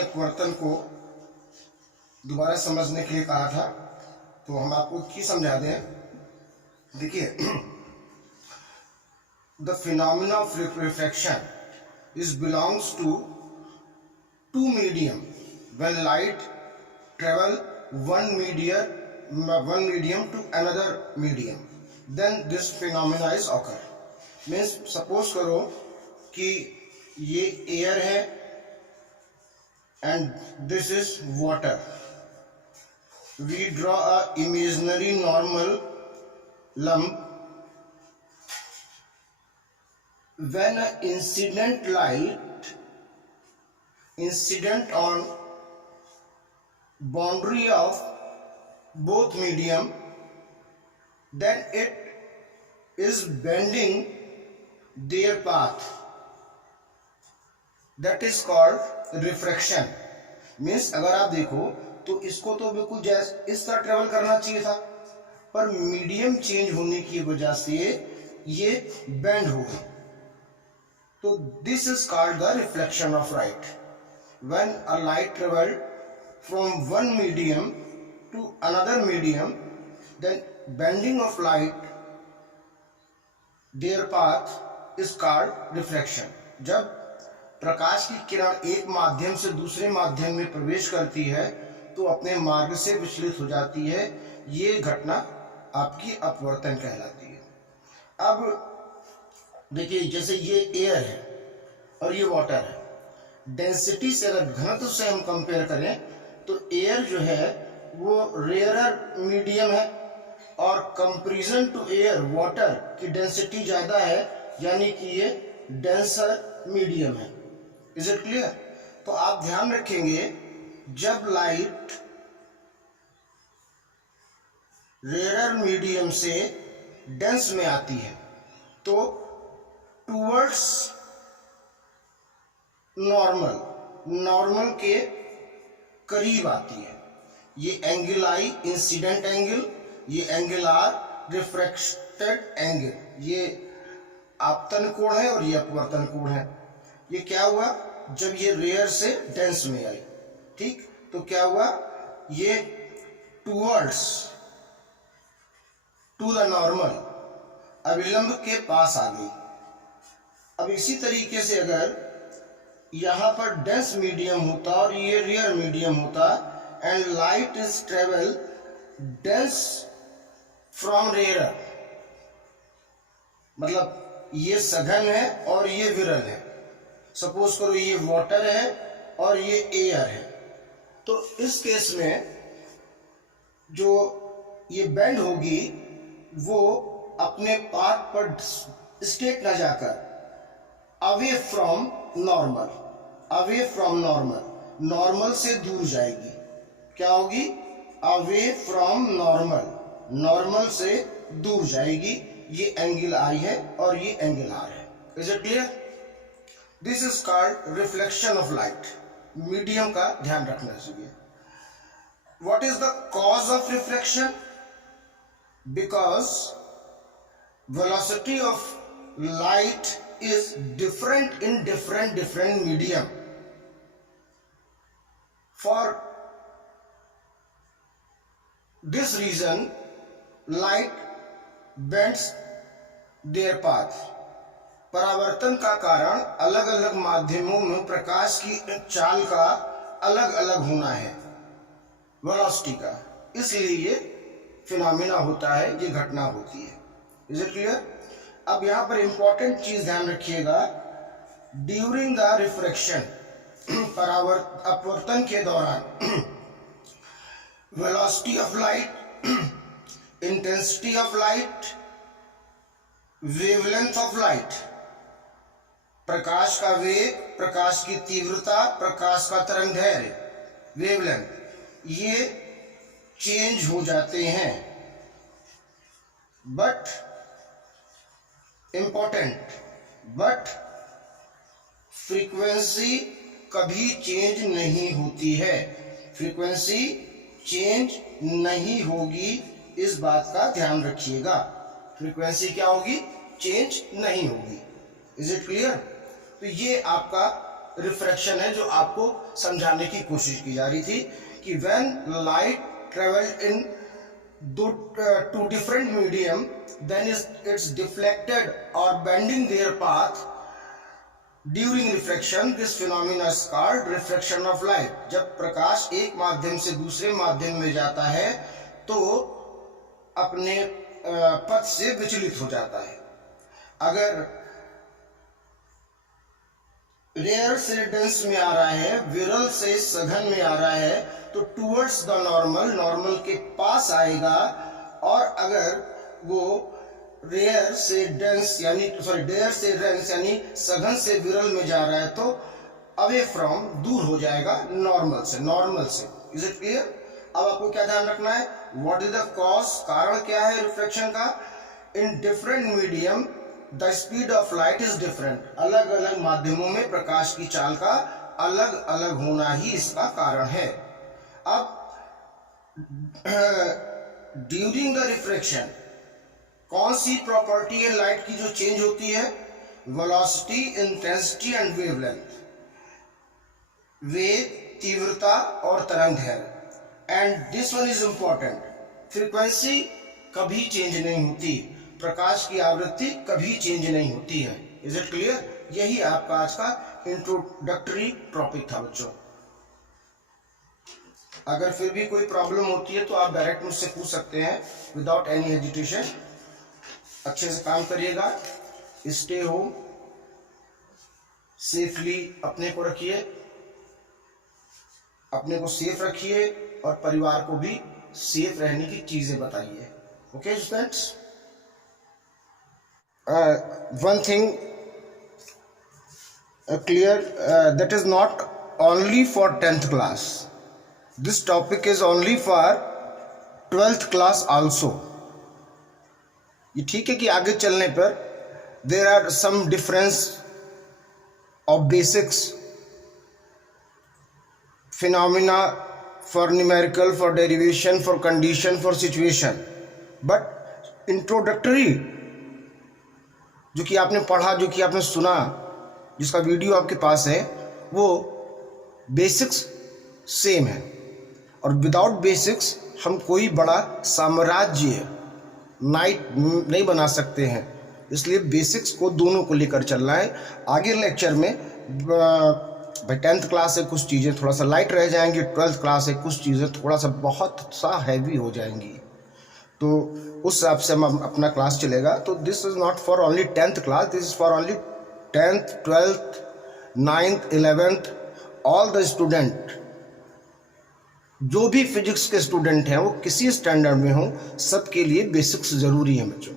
के अपवर्तन को दोबारा समझने के लिए कहा था, तो हम आपको की समझा दें। देखिए, the phenomena of refraction is belongs to two medium when light travel one medium to another medium, then this phenomena is occur. Means suppose करो कि ये air है and this is water. We draw a imaginary normal lump. When an incident on boundary of both medium, then it is bending their path. That is called refraction. Means अगर आप देखो तो इसको तो बिल्कुल जैसे इस तरह ट्रेवल करना चाहिए था, पर मीडियम चेंज होने की वजह से ये बेंड हो गई। तो this is called the reflection of light. When a light traveled from one medium to another medium, then bending of light their path is called refraction. जब प्रकाश की किरण एक माध्यम से दूसरे माध्यम में प्रवेश करती है तो अपने मार्ग से विचलित हो जाती है, ये घटना आपकी अपवर्तन कहलाती है। अब देखिए, जैसे ये एयर है और ये वाटर है, डेंसिटी से अगर घनत्व से हम कंपेयर करें तो एयर जो है वो रेयरर मीडियम है और कंपैरिजन टू एयर वाटर की डेंसिटी ज्यादा है, यानी कि ये डेंसर मीडियम है। Is it clear? तो आप ध्यान रखेंगे, जब लाइट रेयरर मीडियम से डेंस में आती है तो टूवर्ड्स नॉर्मल के करीब आती है। ये एंगल आई इंसिडेंट एंगल, ये एंगल आर रिफ्रैक्टेड एंगल, ये आपतन कोण है और ये अपवर्तन कोण है। ये क्या हुआ, जब ये रेयर से डेंस में आई, ठीक, तो क्या हुआ, ये टूवर्ड्स टू द नॉर्मल अविलंब के पास आ गई। अब इसी तरीके से अगर यहां पर डेंस मीडियम होता और ये रेयर मीडियम होता and light is travel dense from rare, मतलब ये सघन है और ये विरल है। सपोज करो ये वाटर है और ये एयर है, तो इस केस में जो ये बेंड होगी वो अपने पाथ पर स्ट्रेट न जाकर अवे फ्रॉम नॉर्मल से दूर जाएगी। क्या होगी, अवे फ्रॉम नॉर्मल से दूर जाएगी। ये एंगल आई है और ये एंगल आर है। Is it clear? This is called reflection of light. Medium का ध्यान रखना चाहिए। What is the cause of reflection? Because velocity of light is different in different medium. For this reason light bends their path. परावर्तन का कारण अलग अलग माध्यमों में प्रकाश की चाल का अलग अलग होना है, वेलोसिटी का, इसलिए ये फिनोमेना होता है, ये घटना होती है। Is it clear? अब यहां पर इंपॉर्टेंट चीज ध्यान रखिएगा, ड्यूरिंग द रिफ्रैक्शन, अपवर्तन के दौरान, velocity of light, intensity of light, wavelength of light, प्रकाश का वेग, प्रकाश की तीव्रता, प्रकाश का तरंगदैर्घ्य, वेवलेंथ, ये चेंज हो जाते हैं। बट फ्रीक्वेंसी कभी चेंज नहीं होती है। फ्रीक्वेंसी चेंज नहीं होगी, इस बात का ध्यान रखिएगा। फ्रीक्वेंसी क्या होगी? चेंज नहीं होगी। Is it clear? तो ये आपका रिफ्रैक्शन है जो आपको समझाने की कोशिश की जा रही थी कि when light travel in two different medium then it's deflected और bending their path during refraction this phenomena is called refraction of light. जब प्रकाश एक माध्यम से दूसरे माध्यम में जाता है तो अपने पथ से विचलित हो जाता है। अगर रेयर से डेंस में आ रहा है, विरल से सघन में आ रहा है, तो टूवर्ड्स द नॉर्मल, नॉर्मल के पास आएगा। और अगर वो रेयर से डेंस यानी डेयर से डेंस यानी सघन से विरल में जा रहा है तो अवे फ्रॉम, दूर हो जाएगा नॉर्मल से। Is it clear? अब आपको क्या ध्यान रखना है, व्हाट इज द कॉज, कारण क्या है रिफ्लेक्शन का। In different medium the speed of light is different. अलग अलग माध्यमों में प्रकाश की चाल का अलग अलग होना ही इसका कारण है। अब ड्यूरिंग द रिफ्रैक्शन कौन सी प्रॉपर्टी है लाइट की जो चेंज होती है, वेलोसिटी, इंटेंसिटी एंड वेवलेंथ, वेग, तीव्रता और तरंगदैर्घ्य। And this one is important, frequency कभी चेंज नहीं होती, प्रकाश की आवृत्ति कभी चेंज नहीं होती है। Is it clear? यही आपका आज का इंट्रोडक्टरी टॉपिक था बच्चों। अगर फिर भी कोई प्रॉब्लम होती है तो आप डायरेक्ट मुझसे पूछ सकते हैं विदाउट एनी हेजिटेशन। अच्छे से काम करिएगा, स्टे होम, सेफली अपने को रखिए, अपने को सेफ रखिए और परिवार को भी सेफ रहने की चीजें बताइए। Okay students, one thing clear, that is not only for 10th class, this topic is only for 12th class also। ये ठीक है कि आगे चलने पर there are some difference of basics phenomena for numerical, for derivation, for condition, for situation, but introductory जो कि आपने पढ़ा, जो कि आपने सुना, जिसका वीडियो आपके पास है, वो बेसिक्स सेम है। और विदाउट बेसिक्स हम कोई बड़ा साम्राज्य नहीं बना सकते हैं। इसलिए बेसिक्स को दोनों को लेकर चलना है। आगे लेक्चर में भाई 10th क्लास से कुछ चीज़ें थोड़ा सा लाइट रह जाएंगी, 12th क्लास से कुछ चीज़ें थोड़ा सा बहुत सा हैवी हो जाएंगी, तो उस हिसाब से हम अपना क्लास चलेगा। तो this is not for only 10th class, this is for only 10th, 12th, 9th, 11th, all the student. जो भी फिजिक्स के स्टूडेंट हैं वो किसी स्टैंडर्ड में हो, सबके लिए बेसिक्स ज़रूरी है बच्चों।